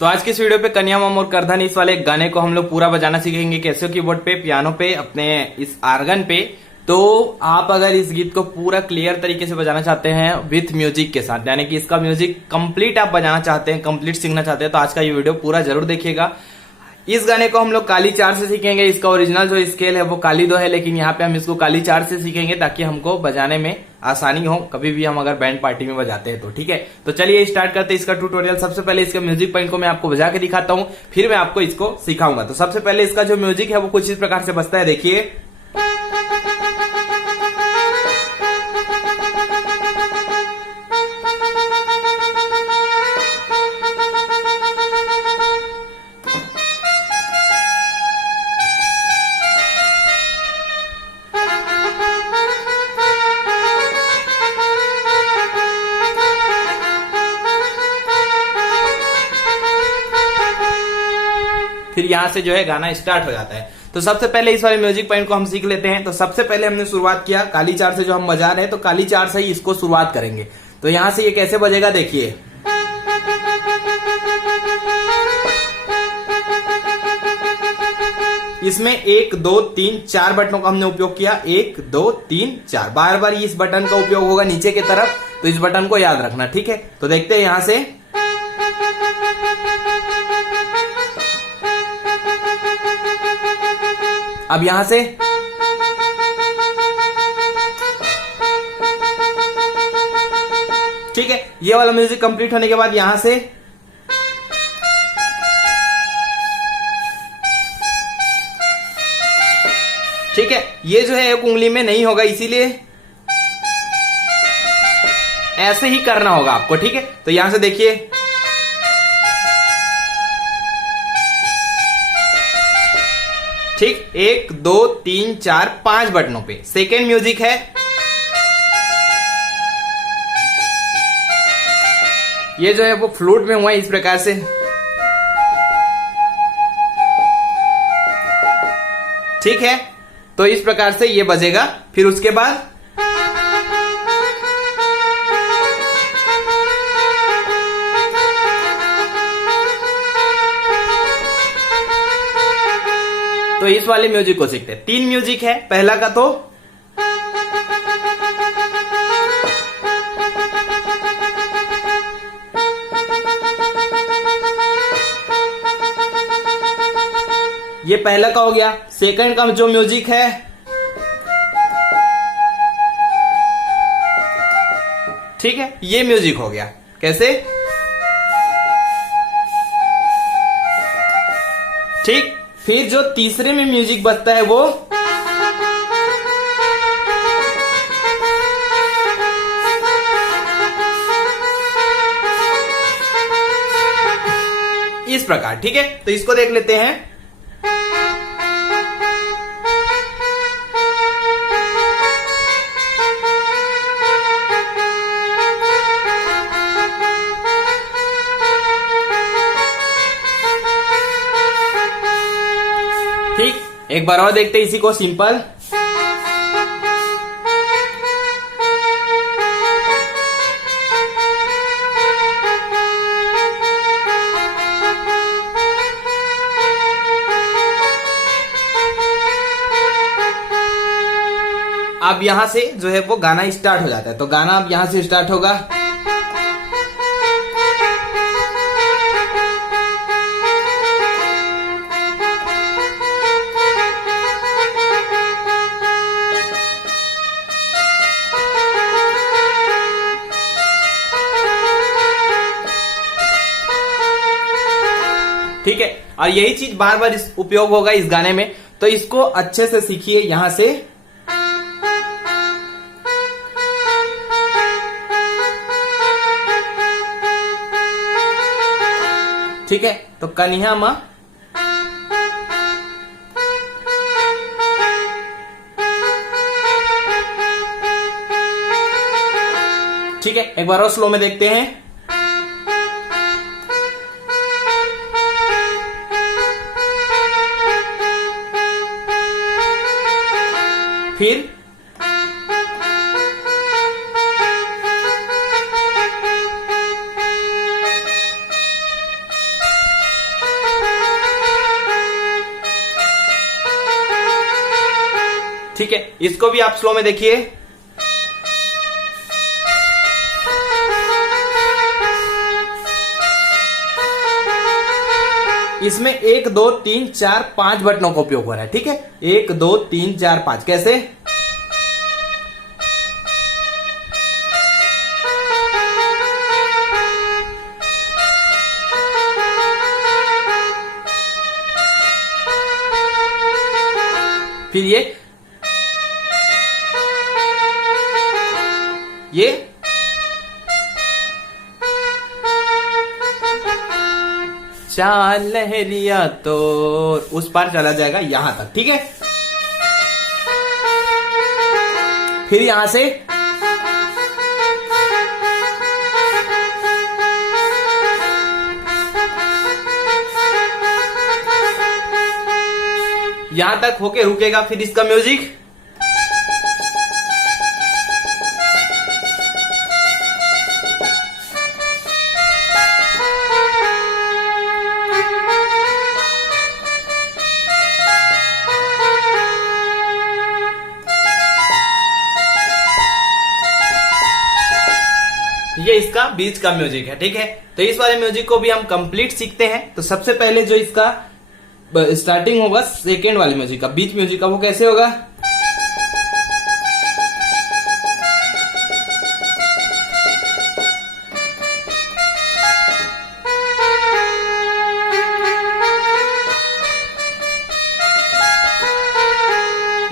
तो आज की इस वीडियो पे कन्या मम और करधन इस वाले गाने को हम लोग पूरा बजाना सीखेंगे, कैसे कीबोर्ड पे, पियानो पे, अपने इस आर्गन पे। तो आप अगर इस गीत को पूरा क्लियर तरीके से बजाना चाहते हैं विथ म्यूजिक के साथ, यानी कि इसका म्यूजिक कंप्लीट आप बजाना चाहते हैं, कंप्लीट सीखना चाहते हैं, तो आज का ये वीडियो पूरा जरूर देखिएगा। इस गाने को हम लोग काली 4 से सीखेंगे। इसका ओरिजिनल जो स्केल है वो काली 2 है, लेकिन यहाँ पे हम इसको काली 4 से सीखेंगे ताकि हमको बजाने में आसानी हो, कभी भी हम अगर बैंड पार्टी में बजाते हैं तो। ठीक है, तो चलिए स्टार्ट करते हैं इसका ट्यूटोरियल। सबसे पहले इसका म्यूजिक पॉइंट को मैं आपको बजा के दिखाता हूँ, फिर मैं आपको इसको सिखाऊंगा। तो सबसे पहले इसका जो म्यूजिक है वो कुछ इस प्रकार से बजता है, देखिए। फिर यहां से जो है गाना स्टार्ट हो जाता है। तो सबसे पहले इस वाले म्यूजिक पॉइंट को हम सीख लेते हैं। तो सबसे पहले हमने शुरुआत किया काली 4 से, जो हम बजा रहे हैं तो काली 4 से ही इसको शुरुआत करेंगे। तो यहां से ये कैसे बजेगा, देखिए। इसमें 1 2 3 4 बटनों का हमने उपयोग किया, 1 2 3 4। बार बार इस बटन का उपयोग होगा नीचे की तरफ, तो इस बटन को याद रखना। ठीक है, तो देखते हैं यहां से। अब यहां से ठीक है, ये वाला म्यूजिक कंप्लीट होने के बाद यहां से ठीक है, ये जो है एक उंगली में नहीं होगा, इसीलिए ऐसे ही करना होगा आपको। ठीक है, तो यहां से देखिए, ठीक, 1 2 3 4 5 बटनों पे। सेकेंड म्यूजिक है, ये जो है वो फ्लूट में हुआ है इस प्रकार से। ठीक है, तो इस प्रकार से ये बजेगा। फिर उसके बाद तो इस वाले म्यूजिक को सीखते हैं। 3 म्यूजिक है, पहला का तो ये पहला का हो गया। सेकंड का जो म्यूजिक है ठीक है, ये म्यूजिक हो गया। कैसे, ठीक। फिर जो तीसरे में म्यूजिक बजता है वो इस प्रकार। ठीक है, तो इसको देख लेते हैं। ठीक, एक बार और देखते हैं इसी को सिंपल। अब यहां से जो है वो गाना स्टार्ट हो जाता है। तो गाना अब यहां से स्टार्ट होगा। ठीक है, और यही चीज बार बार उपयोग होगा इस गाने में। तो इसको अच्छे से सीखिए यहां से। ठीक है, तो कन्या मां, ठीक है, एक बार और स्लो में देखते हैं। फिर ठीक है, इसको भी आप स्लो में देखिए। इसमें 1 2 3 4 5 बटनों का उपयोग हो रहा है। ठीक है, 1 2 3 4 5 कैसे? फिर ये चाल लहरिया तो उस पार चला जाएगा यहां तक। ठीक है, फिर यहां से यहां तक होके रुकेगा। फिर इसका म्यूजिक ये इसका बीच का म्यूजिक है। ठीक है, तो इस वाले म्यूजिक को भी हम कंप्लीट सीखते हैं। तो सबसे पहले जो इसका स्टार्टिंग होगा सेकेंड वाले म्यूजिक का, बीच म्यूजिक का, वो कैसे होगा?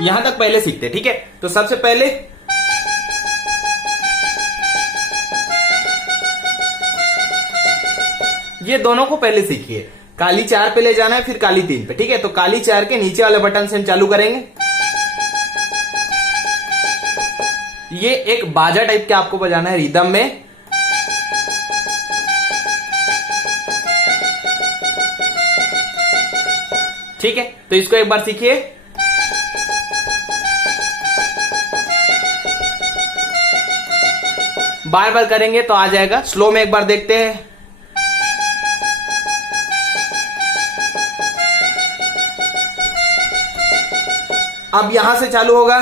यहां तक पहले सीखते हैं। ठीक है, तो सबसे पहले ये दोनों को पहले सीखिए। काली 4 पे ले जाना है, फिर काली 3 पे। ठीक है, तो काली 4 के नीचे वाले बटन से हम चालू करेंगे। ये एक बाजा टाइप के आपको बजाना है रिदम में। ठीक है, तो इसको एक बार सीखिए। बार बार करेंगे तो आ जाएगा। स्लो में एक बार देखते हैं। अब यहां से चालू होगा।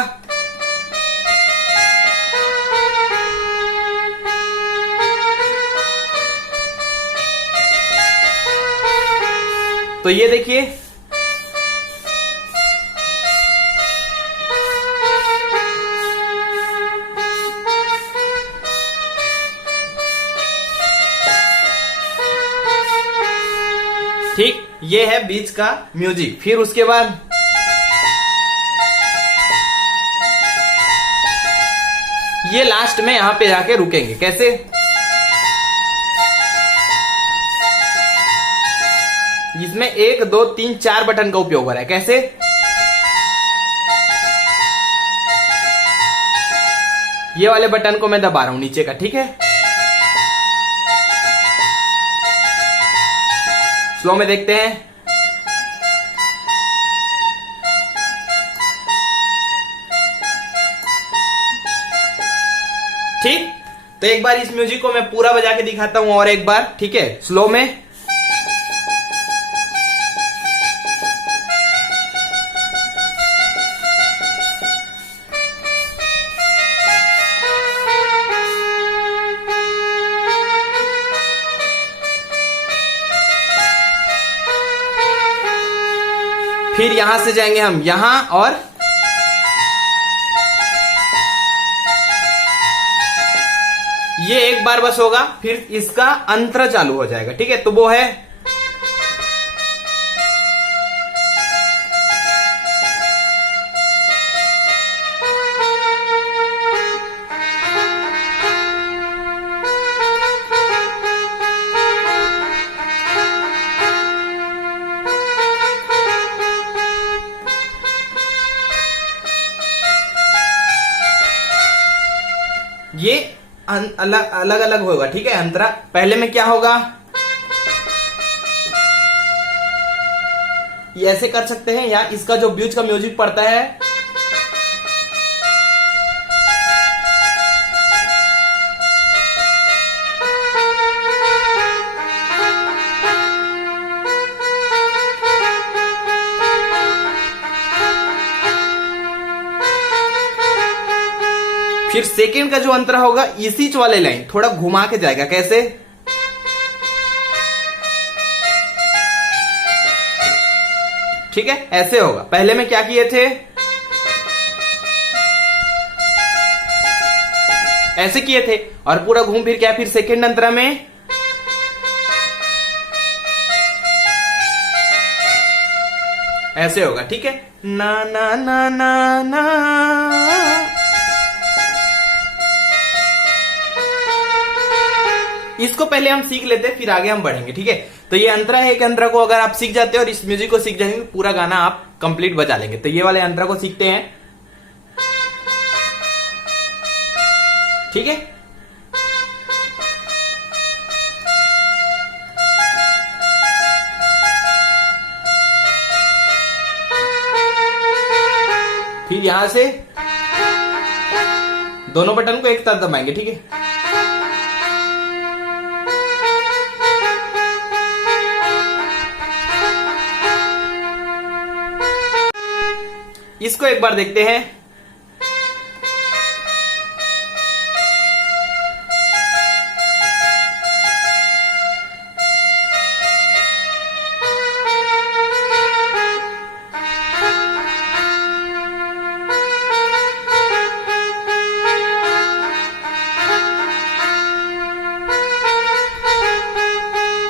तो ये देखिए, ठीक, ये है बीच का म्यूजिक। फिर उसके बाद ये लास्ट में यहां पे जाके रुकेंगे। कैसे? इसमें 1 2 3 4 बटन का उपयोग हो रहा है। कैसे? ये वाले बटन को मैं दबा रहा हूं नीचे का। ठीक है, स्लो में देखते हैं। ठीक, तो एक बार इस म्यूजिक को मैं पूरा बजा के दिखाता हूं और एक बार। ठीक है, स्लो में। फिर यहां से जाएंगे हम यहां, और ये एक बार बस होगा, फिर इसका अंतर चालू हो जाएगा। ठीक है, तो वो है ये अलग अलग अलग होगा। ठीक है, अंतरा पहले में क्या होगा, ये ऐसे कर सकते हैं, या इसका जो बीच का म्यूजिक पड़ता है फिर सेकंड का जो अंतरा होगा इसी वाले लाइन थोड़ा घुमा के जाएगा। कैसे? ठीक है, ऐसे होगा। पहले में क्या किए थे? ऐसे किए थे और पूरा घूम फिर क्या फिर सेकंड अंतरा में ऐसे होगा। ठीक है, ना ना ना ना ना। इसको पहले हम सीख लेते हैं, फिर आगे हम बढ़ेंगे। ठीक है, तो ये अंतरा है। एक अंतरा को अगर आप सीख जाते हो और इस म्यूजिक को सीख जाएंगे, पूरा गाना आप कंप्लीट बजा लेंगे। तो ये वाले अंतरा को सीखते हैं। ठीक है, फिर यहां से दोनों बटन को एक साथ दबाएंगे। ठीक है, इसको एक बार देखते हैं।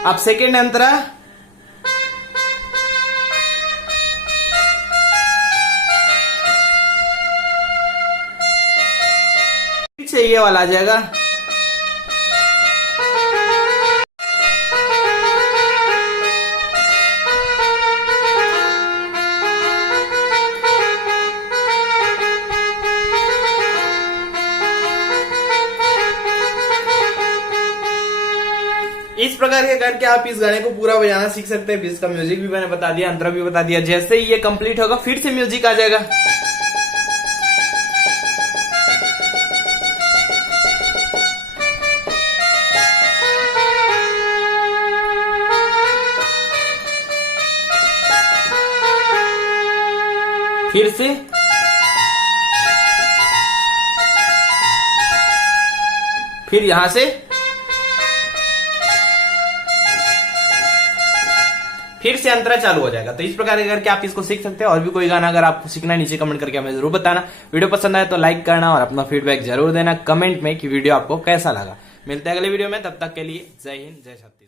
अब सेकेंड अंतरा से ये वाला आ जाएगा। इस प्रकार के करके आप इस गाने को पूरा बजाना सीख सकते हैं। इसका म्यूजिक भी मैंने बता दिया, अंतरा भी बता दिया। जैसे ही ये कंप्लीट होगा फिर से म्यूजिक आ जाएगा। फिर से फिर यहां से फिर से अंतरा चालू हो जाएगा। तो इस प्रकार करके आप इसको सीख सकते हैं। और भी कोई गाना अगर आपको सीखना है नीचे कमेंट करके हमें जरूर बताना। वीडियो पसंद आए तो लाइक करना और अपना फीडबैक जरूर देना कमेंट में कि वीडियो आपको कैसा लगा। मिलते हैं अगले वीडियो में, तब तक के लिए जय हिंद जय छत्तीसगढ़।